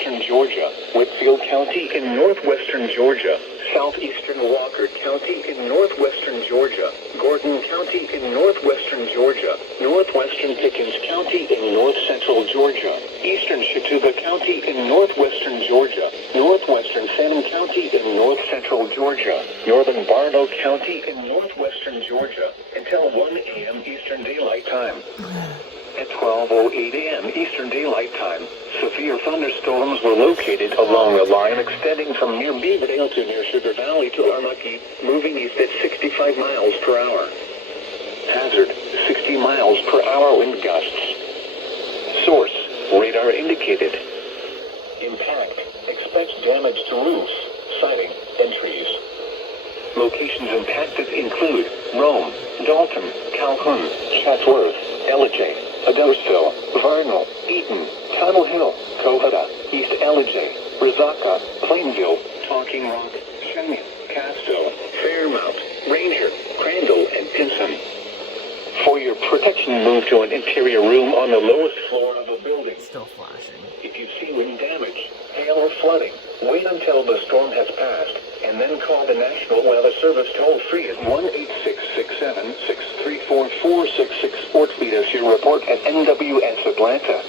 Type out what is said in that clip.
southwestern Georgia, Whitfield County in northwestern Georgia, southeastern Walker County in northwestern Georgia, Gordon County in northwestern Georgia, northwestern Pickens County in north-central Georgia, eastern Chattooga County in northwestern Georgia, northwestern Salem County in north-central Georgia, northern Barlow County in northwestern Georgia, until 1 a.m. Eastern Daylight Time. At 12:08 a.m. Eastern Daylight Time, severe thunderstorms were located along the line extending from near Beaverdale to near Sugar Valley to Armuckey, moving east at 65 miles per hour. Hazard, 60 miles per hour wind gusts. Source, radar indicated. Impact, expect damage to roofs, siding, and trees. Locations impacted include Rome, Dalton, Calhoun, Chatsworth, Ellijay, Adosville, Varnell, Eaton, Tuttle Hill, Cohutta, East Ellijay, Resaca, Plainville, Talking Rock, Cheyenne, Casto, Fairmount, Ranger, Crandall, and Pinson. For your protection, move to an interior room on the lowest floor of a building. Still flashing. If you see wind damage, hail, or flooding, wait until the storm has passed, and then call the National Weather Service toll-free at 1-866-7-634-466 or tweet us your report at NWS Atlanta.